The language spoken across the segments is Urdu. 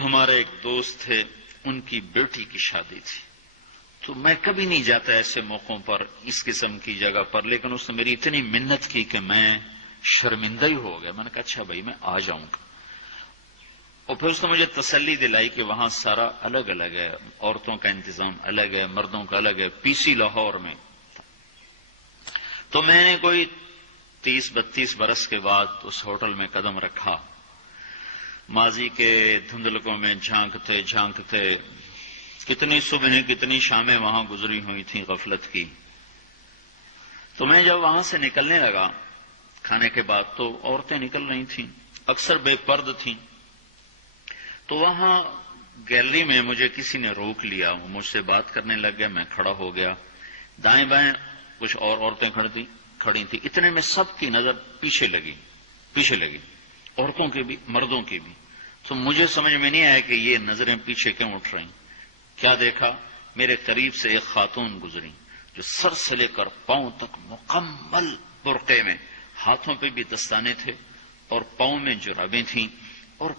ہمارے ایک دوست تھے، ان کی بیٹی کی شادی تھی، تو میں کبھی نہیں جاتا ایسے موقعوں پر اس قسم کی جگہ پر، لیکن اس نے میری اتنی منت کی کہ میں شرمندہ ہی ہو گیا. میں نے کہا اچھا بھائی میں آ جاؤں گا. اور پھر اس نے مجھے تسلی دلائی کہ وہاں سارا الگ الگ ہے، عورتوں کا انتظام الگ ہے، مردوں کا الگ ہے. پی سی لاہور میں. تو میں نے کوئی 30-32 برس کے بعد اس ہوٹل میں قدم رکھا. ماضی کے دھندلکوں میں جھانکتے جھانکتے کتنی صبحیں کتنی شامیں وہاں گزری ہوئی تھیں غفلت کی. تو میں جب وہاں سے نکلنے لگا کھانے کے بعد، تو عورتیں نکل رہی تھیں، اکثر بے پرد تھیں. تو وہاں گیلری میں مجھے کسی نے روک لیا، وہ مجھ سے بات کرنے لگ گیا. میں کھڑا ہو گیا. دائیں بائیں کچھ اور عورتیں کھڑی تھیں. اتنے میں سب کی نظر پیچھے لگی، عورتوں کی بھی مردوں کی بھی. تو مجھے سمجھ میں نہیں آیا کہ یہ نظریں پیچھے کیوں اٹھ رہی. کیا دیکھا، میرے قریب سے ایک خاتون گزری جو سر سے لے کر پاؤں تک مکمل برقعے میں، ہاتھوں پہ بھی دستانے تھے اور پاؤں میں جرابیں تھیں، اور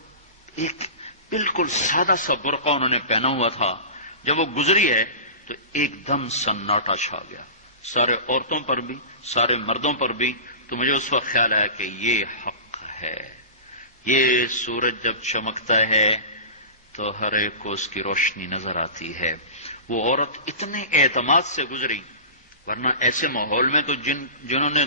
ایک بالکل سادہ سا برقع انہوں نے پہنا ہوا تھا. جب وہ گزری ہے تو ایک دم سناٹا چھا گیا، سارے عورتوں پر بھی سارے مردوں پر بھی. تو مجھے اس وقت خیال آیا کہ یہ حق ہے. یہ سورج جب چمکتا ہے تو ہر ایک کو اس کی روشنی نظر آتی ہے. وہ عورت اتنے اعتماد سے گزری، ورنہ ایسے ماحول میں تو جنہوں نے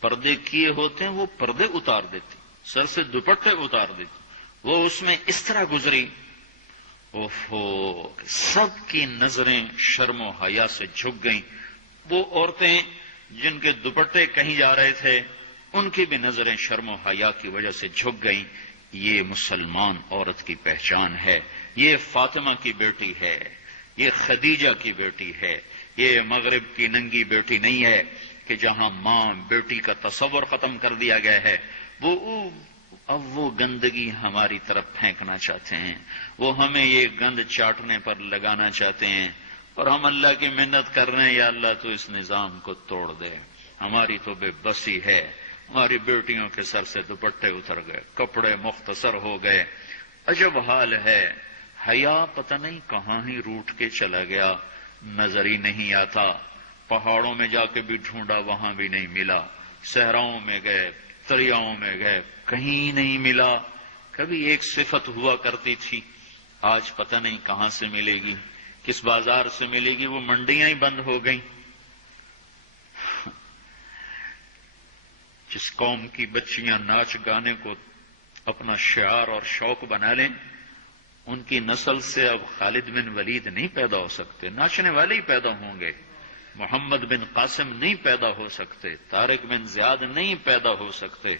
پردے کیے ہوتے ہیں وہ پردے اتار دیتے، سر سے دوپٹے اتار دیتے. وہ اس میں اس طرح گزری، اوہو، سب کی نظریں شرم و حیا سے جھک گئیں. وہ عورتیں جن کے دوپٹے کہیں جا رہے تھے ان کی بھی نظریں شرم و حیا کی وجہ سے جھک گئیں. یہ مسلمان عورت کی پہچان ہے. یہ فاطمہ کی بیٹی ہے، یہ خدیجہ کی بیٹی ہے. یہ مغرب کی ننگی بیٹی نہیں ہے کہ جہاں ماں بیٹی کا تصور ختم کر دیا گیا ہے. اب وہ گندگی ہماری طرف پھینکنا چاہتے ہیں، وہ ہمیں یہ گند چاٹنے پر لگانا چاہتے ہیں، اور ہم اللہ کی منت کر رہے ہیں یا اللہ تو اس نظام کو توڑ دے. ہماری تو بے بسی ہے. ہماری بیٹیوں کے سر سے دوپٹے اتر گئے، کپڑے مختصر ہو گئے. عجب حال ہے. حیا پتہ نہیں کہاں ہی روٹ کے چلا گیا، نظر ہی نہیں آتا. پہاڑوں میں جا کے بھی ڈھونڈا، وہاں بھی نہیں ملا. صحراؤں میں گئے، دریاؤں میں گئے، کہیں نہیں ملا. کبھی ایک صفت ہوا کرتی تھی، آج پتہ نہیں کہاں سے ملے گی، کس بازار سے ملے گی. وہ منڈیاں ہی بند ہو گئیں. جس قوم کی بچیاں ناچ گانے کو اپنا شعار اور شوق بنا لیں، ان کی نسل سے اب خالد بن ولید نہیں پیدا ہو سکتے، ناچنے والے ہی پیدا ہوں گے. محمد بن قاسم نہیں پیدا ہو سکتے، طارق بن زیاد نہیں پیدا ہو سکتے.